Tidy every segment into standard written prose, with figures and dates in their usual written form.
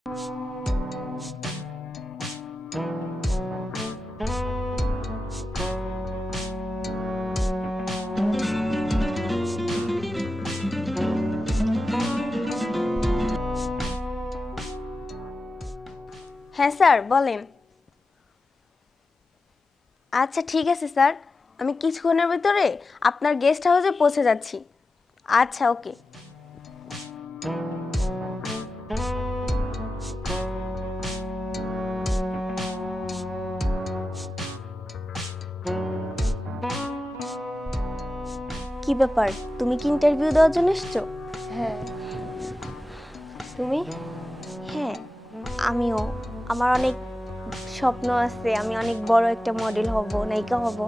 হ্যাঁ স্যার বলেন। আচ্ছা ঠিক আছে স্যার, আমি কিছুক্ষণের ভিতরে আপনার গেস্ট হাউসে পৌঁছে যাচ্ছি। আচ্ছা ওকে। কি ব্যাপার, তুমি কি ইন্টারভিউ দেওয়ার জন্য এসছো? হ্যাঁ। তুমি? হ্যাঁ আমিও। আমার অনেক স্বপ্ন আছে, আমি অনেক বড় একটা মডেল হব, নায়িকা হব।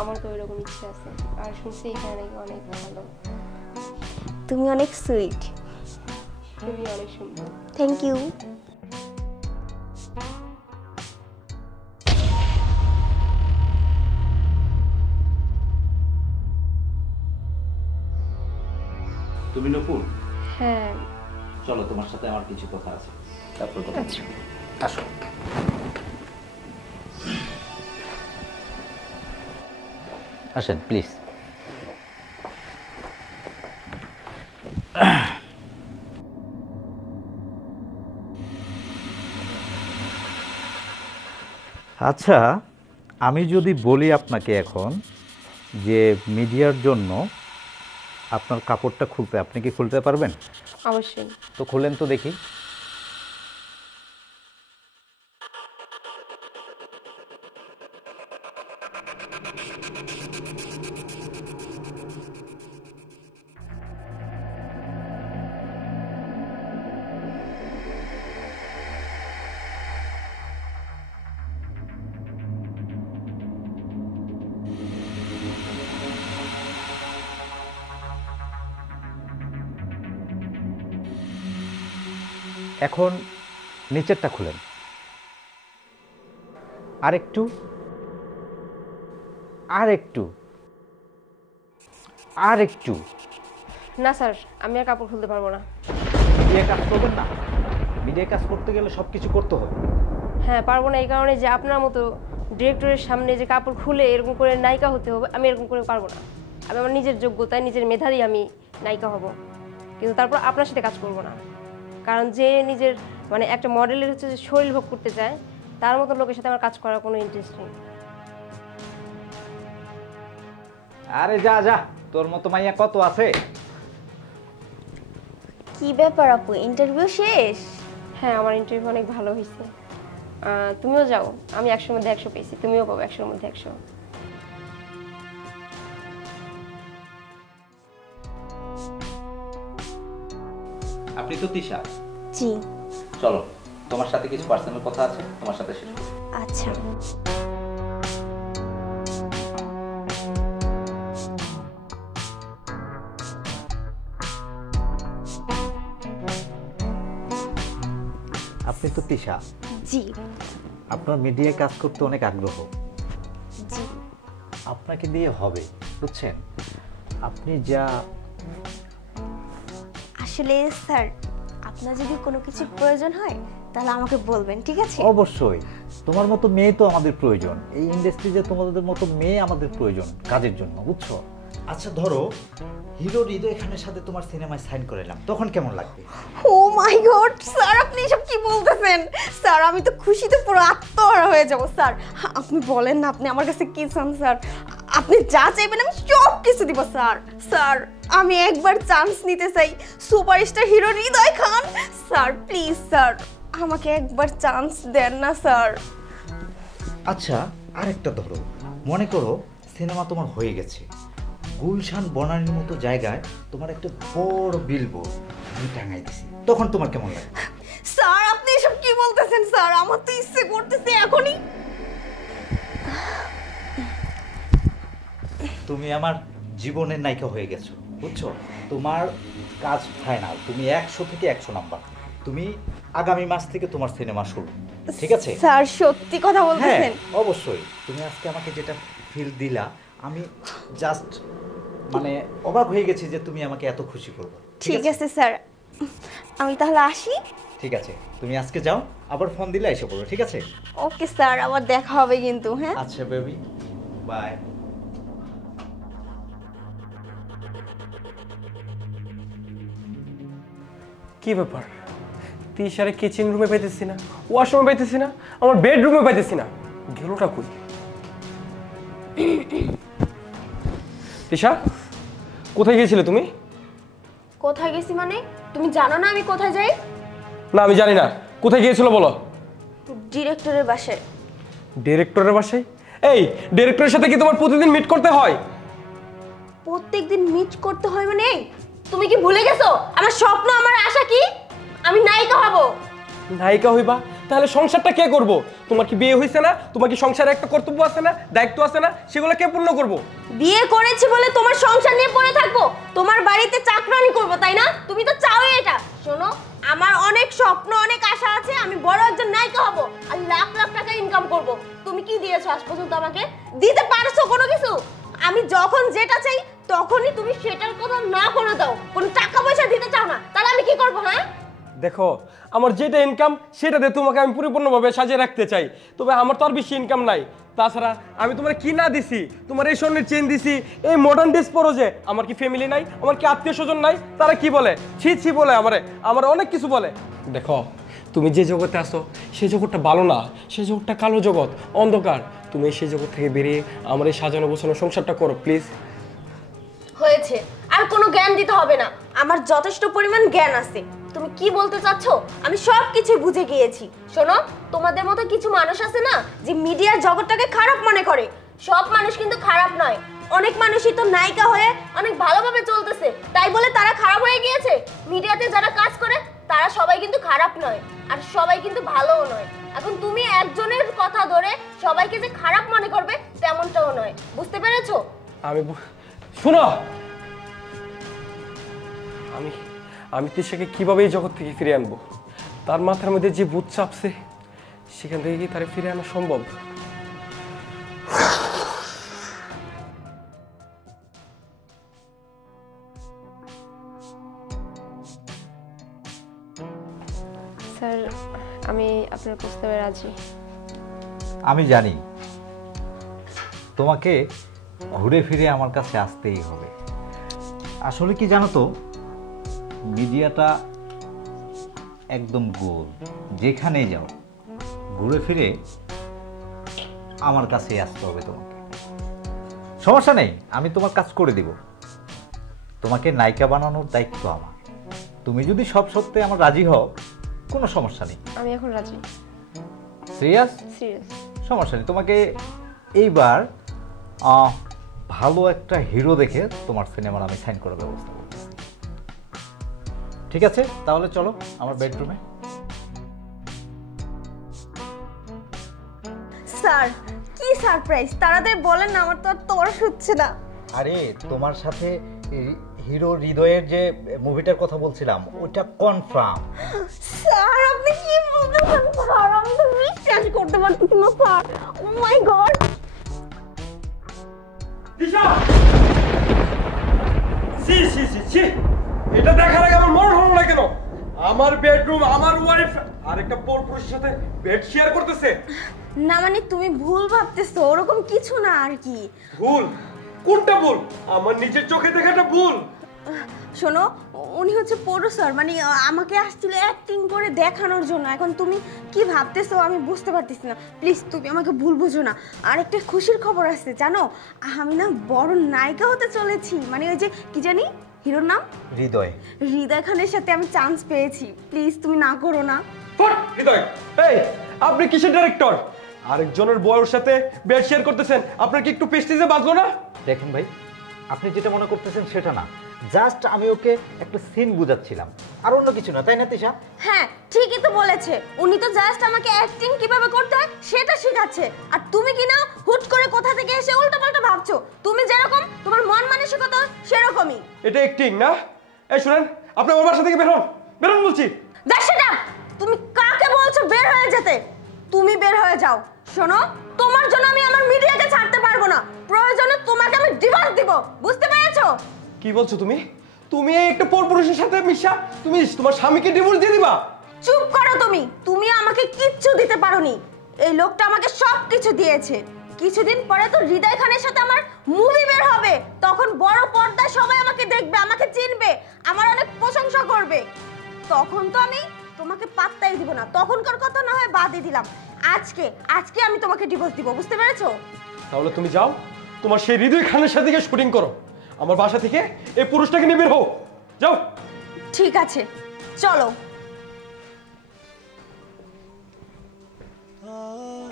আমার তো এরকম ইচ্ছা আছে, আর শুনছি এখানে নাকি অনেক ভালো। তুমি অনেক সুইট। তুমি অনেক সুন্দর। Thank you. তুমি নূপুর? হ্যাঁ। চলো তোমার সাথে আমার কিছু কথা আছে, তারপর কথা। আচ্ছা আসো। আসেন প্লিজ। আচ্ছা, আমি যদি বলি আপনাকে এখন যে মিডিয়ার জন্য আপনার কাপড়টা খুলতে, আপনি কি খুলতে পারবেন? অবশ্যই। তো খুলেন তো দেখি। এখন নিচেরটা খুলেন, আরেকটু, আরেকটু, আরেকটু। না স্যার, আমি আর কাপড় খুলতে পারবো না। মিডিয়ায় কাজ করবেন না? মিডিয়ায় কাজ করতে গেলে সব কিছু করতে হবে। হ্যাঁ পারবো না, এই কারণে যে আপনার মতো ডিরেক্টরের সামনে যে কাপড় খুলে এরকম করে নায়িকা হতে হবে, আমি এরকম করে পারবো না। আমি আমার নিজের যোগ্যতায়, নিজের মেধারই আমি নায়িকা হব, কিন্তু তারপর আপনার সাথে কাজ করব না। কারণ যে নিজের মানে একটা মডেলের হচ্ছে যে শরীর ভোগ করতে চায়, তার মতো লোকের সাথে আমার কাজ করার কোনো ইন্টারেস্ট নেই। আরে যা যা, তোর মতো মাইয়া কত আছে। কি ব্যাপার আপু, ইন্টারভিউ শেষ? হ্যাঁ আমার ইন্টারভিউ অনেক ভালো হয়েছে। তুমিও যাও, আমি 100-র মধ্যে 100 পেয়েছি, তুমিও পাবো 100-র মধ্যে 100। আপনি তো তিশা? জি। চলো তোমার সাথে কিছু পার্সোনাল কথা আছে, তোমার সাথে শেষ করি। আচ্ছা। আপনি তো তিশা? জি। আপনার মিডিয়ায় কাজ করতে অনেক আগ্রহ। জি। আপনাকে দিয়ে হবে, বুঝছেন? আপনি যা, আসলে স্যার আপনার যদি কোনো কিছু প্রয়োজন হয় তাহলে আমাকে বলবেন, ঠিক আছে? অবশ্যই। তোমার মতো মেয়ে তো আমাদের প্রয়োজন, এই ইন্ডাস্ট্রিতে তোমাদের মতো মেয়ে আমাদের প্রয়োজন কাজের জন্য, বুঝছো? আচ্ছা ধরো হিরো হৃদয় খানের সাথে তোমার সিনেমায় সাইন করালাম, তখন কেমন লাগবে? ও মাই গড স্যার, আপনি এসব কি বলতেছেন? স্যার আমি তো খুশিতে পুরো আত্মহারা হয়ে যাব। স্যার আপনি বলেন না, আপনি আমার কাছে কি চান স্যার? আপনি যা চাইবেন আমি সব কিছু দিব স্যার। স্যার আমি একবার চান্স নিতে চাই superstar hero Hridoy Khan. Sir please sir আমাকে একবার চান্স দেন না স্যার। আচ্ছা আরেকটা ধরো, মনে করো সিনেমা তোমার হয়ে গেছে, গুলশান বনানীর মতো জায়গায় তোমার একটা বড় বিলবোর্ড আমি টাঙাই দিছি, তখন তোমার কেমন লাগে? স্যার আপনি এসব কি বলতেছেন স্যার? আমার তো ইচ্ছে করতেছে এখনই। তুমি আমার জীবনের নায়িকা হয়ে গেছো, বুঝছো? তোমার কাজ ফাইনাল, তুমি 100 থেকে 100 নাম্বার। তুমি আগামী মাস থেকে তোমার সিনেমা শুরু, ঠিক আছে? স্যার সত্যি কথা বলতেছেন? হ্যাঁ অবশ্যই। তুমি আজকে আমাকে যেটা ফিল দিলা, আমি জাস্ট মানে অবাক হয়ে গেছি যে তুমি আমাকে এত খুশি করবে। ঠিক আছে স্যার, আমি তাহলে আসি। ঠিক আছে, তুমি আজকে যাও, আবার ফোন দিলে এসে পড়ো, ঠিক আছে? ওকে স্যার, আবার দেখা হবে কিন্তু। হ্যাঁ আচ্ছা বেবি, বাই। কি ব্যাপার? তিশারে কিচেন রুমে পাইতেছি না, ওয়াশরুমে পাইতেছি না, আমার বেডরুমে পাইতেছি না, গেলোটা কই? তিশা, কোথায় গিয়েছিলে তুমি? কোথায় গেছি মানে? তুমি জানো না আমি কোথায় যাই? না আমি জানি না, কোথায় গিয়েছিল বলো। ডিরেক্টরের বাসায়। ডিরেক্টরের বাসায়? এই ডিরেক্টরের সাথে কি তোমার প্রতিদিন মিট করতে হয়? প্রত্যেকদিন মিট করতে হয় মানে? তুমি কি ভুলে গেছো আমার স্বপ্ন, আমার আশা কি? আমি নায়িকা হব। নায়িকা হইবা? তাহলে সংসারটা কে করব? তোমার কি বিয়ে হইছে না? তোমার কি সংসারে একটা কর্তব্য আছে না, দায়িত্ব আছে না? সেগুলো কে পূর্ণ করব? বিয়ে করেছি বলে তোমার সংসার নিয়ে পড়ে থাকবো, তোমার বাড়িতে চাকরানি করব, তাই না? তুমি তো চাওই এটা। শোনো, আমার অনেক স্বপ্ন, অনেক আশা আছে। আমি বড় একজন নায়িকা হব আর লাখ লাখ টাকা ইনকাম করব। তুমি কি দিয়েছো আজ পর্যন্ত আমাকে? দিতে পারছো কোনো কিছু? আমি যখন যেটা চাই তখনই তুমি সেটার কথা না করে দাও, কোনো টাকা পয়সা দিতে চাও না, তাহলে আমি কি করব? হ্যাঁ দেখো, আমার যেটা ইনকাম সেটা দিয়ে তোমাকে আমি পরিপূর্ণভাবে সাজিয়ে রাখতে চাই, তবে আমার তো আর বেশি ইনকাম নাই। তাছাড়া আমি তোমার কি না দিছি? তোমার এই স্বর্ণের চেন দিছি, এই মডার্ন ড্রেস পরো যে। আমার কি ফ্যামিলি নাই? আমার কি আত্মীয় স্বজন নাই? তারা কি বলে? ছি ছি বলে আমার অনেক কিছু বলে। দেখো, তুমি যে জগতে আসো সেই জগৎটা ভালো না, সেই জগৎটা কালো জগৎ, অন্ধকার। তুমি সেই জগৎ থেকে বেরিয়ে আমার এই সাজানো গোছানো সংসারটা করো প্লিজ। হয়েছে, আর কোনো জ্ঞান দিতে হবে না, আমার যথেষ্ট পরিমাণ জ্ঞান আছে। তুমি কি বলতে চাচ্ছো আমি সব কিছু বুঝে গিয়েছি। শোনো, তোমাদের মতো কিছু মানুষ আছে না যে মিডিয়ার জগৎটাকে খারাপ মনে করে। সব মানুষ কিন্তু খারাপ নয়, অনেক মানুষই তো নায়িকা হয়ে অনেক ভালোভাবে চলতেছে, তাই বলে তারা খারাপ হয়ে গিয়েছে? মিডিয়াতে যারা কাজ করে তারা সবাই কিন্তু খারাপ নয়, আর সবাই কিন্তু ভালোও নয়। এখন তুমি একজনের কথা ধরে সবাইকে যে খারাপ মনে করবে তেমনটাও নয়, বুঝতে পেরেছো? শোনো, আমি তিশাকে কিভাবে এই জগৎ থেকে ফিরে আনবো? তার মাথার মধ্যে যে ভূত চাপছে সেখান থেকে কি তারে ফিরে আনা সম্ভব? স্যার, আমি আপনার প্রস্তাবে রাজি। আমি জানি তোমাকে ঘুরে ফিরে আমার কাছে আসতেই হবে। আসলে কি জানো তো, মিডিয়াটা একদম গোল, যেখানে যাও ঘুরে ফিরে আমার কাছেই আসতে হবে তোমাকে। সমস্যা নেই, আমি তোমার কাজ করে দিব। তোমাকে নায়িকা বানানোর দায়িত্ব আমার। তুমি যদি সব সত্যি আমার রাজি হও, কোনো সমস্যা নেই। আমি এখন রাজি। সিরিয়াস? সিরিয়াস। সমস্যা নেই, তোমাকে এইবার ভালো একটা হিরো দেখে তোমার সিনেমার আমি সাইন করার ব্যবস্থা করতেছি। ঠিক আছে, তাহলে চলো আমার বেডরুমে। স্যার, কি সারপ্রাইজ! তাড়াতাড়ি বলেন না, আমার তো আর তরস হচ্ছে না। আরে তোমার সাথে হিরো হৃদয়ের যে মুভিটার কথা বলছিলাম ওটা কনফার্ম। স্যার আপনি কি বলতেছেন স্যার? আমি তো বিশ্বাস করতে পারছি না sir. Oh my god! Tisha! সি সি সি সি! এটা দেখার আগে আমার মন হলো না কেন? আমার বেডরুম, আমার ওয়াইফ আর একটা পরপুরুষের সাথে বেড শেয়ার করতেছে। না মানে তুমি ভুল ভাবতেছো, ওরকম কিছু না আর কি। ভুল? কোনটা ভুল? আমার নিজের চোখে দেখাটা ভুল। শোনো, উনি হচ্ছে প্রোডিউসার, মানে আমাকে আসছিল অ্যাক্টিং করে দেখানোর জন্য। এখন তুমি কি ভাবতেছো আমি বুঝতে পারতেছি না। প্লিজ তুমি আমাকে ভুল বুঝো না। আর একটা খুশির খবর আছে জানো, আমি না বড় নায়িকা হতে চলেছি। মানে ওই যে কি জানি হিরোর নাম, হৃদয়। হৃদয় খানের সাথে আমি চান্স পেয়েছি। প্লিজ তুমি না করো না। হৃদয়, এই আপনি কিসের ডাইরেক্টর? আরেকজনের বউয়ের সাথে বেড শেয়ার করতেছেন, আপনার কি একটু প্রেস্টিজে বাজলো না? দেখেন ভাই, আপনি যেটা মনে করতেছেন সেটা না, জাস্ট আমি ওকে একটা সিন বুঝাচ্ছিলাম, আর অন্য কিছু না, তাই না তিশা? হ্যাঁ ঠিকই তো বলেছে, উনি তো জাস্ট আমাকে অ্যাক্টিং কিভাবে করতে হয় সেটা শেখাচ্ছে। আর তুমি কি না হুট করে কোথা থেকে এসে উল্টোপাল্টা ভাবছো? তুমি যেরকম তোমার মন মানসিকতা সেরকমই। এটা অ্যাক্টিং না? এই শুনেন, আপনি আমার বাসা থেকে বের হন, বের হন বলছি। দাশাটা, তুমি কাকে বলছো বের হয়ে যেতে? তুমি বের হয়ে যাও। শোনো, তোমার জন্য আমি আমার মিডিয়াকে ছাড়তে পারবো না। প্রয়োজনে তোমাকে আমি ডিভোর্স দিব, বুঝতে পেরেছো? কি বলছো তুমি? তুমি একটা পরপুরুষের সাথে মিশা তুমি তোমার স্বামীকে ডিভোর্স দিয়ে দিবা? চুপ করো তুমি, তুমি আমাকে কিচ্ছু দিতে পারোনি। এই লোকটা আমাকে সব কিছু দিয়েছে। কিছুদিন পরে তো হৃদয় খানের সাথে আমার মুভি বের হবে, তখন বড় পর্দায় সবাই আমাকে দেখবে, আমাকে চিনবে, আমার অনেক প্রশংসা করবে। তখন তো আমি তোমাকে পাত্তাই দিব না। তখনকার কথা না হয় বাদই দিলাম, আজকে আজকে আমি তোমাকে ডিভোর্স দিব, বুঝতে পেরেছো? তাহলে তুমি যাও, তোমার সেই হৃদয় খানের সাথে গিয়ে শুটিং করো। আমার বাসা থেকে এই পুরুষটাকে নিয়ে বের হও, যাও। ঠিক আছে, চলো।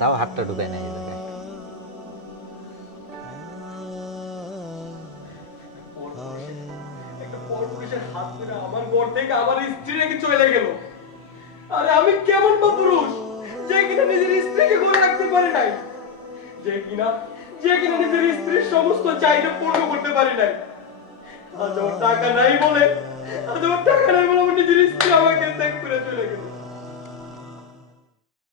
তাও হাতটা ডুবে নেই এই জায়গায়। একটা পরপুরুষের হাত ধরে আমার ঘর থেকে আমার স্ত্রী রেখে চলে গেল। আরে আমি কেমন বা পুরুষ যে কিনা নিজের স্ত্রীকে ঘরে রাখতে পারে নাই, যে কিনা নিজের স্ত্রীর সমস্ত চাহিদা পূর্ণ করতে পারে নাই। আজ আমার টাকা নাই বলে আমার নিজের স্ত্রী আমাকে ত্যাগ করে চলে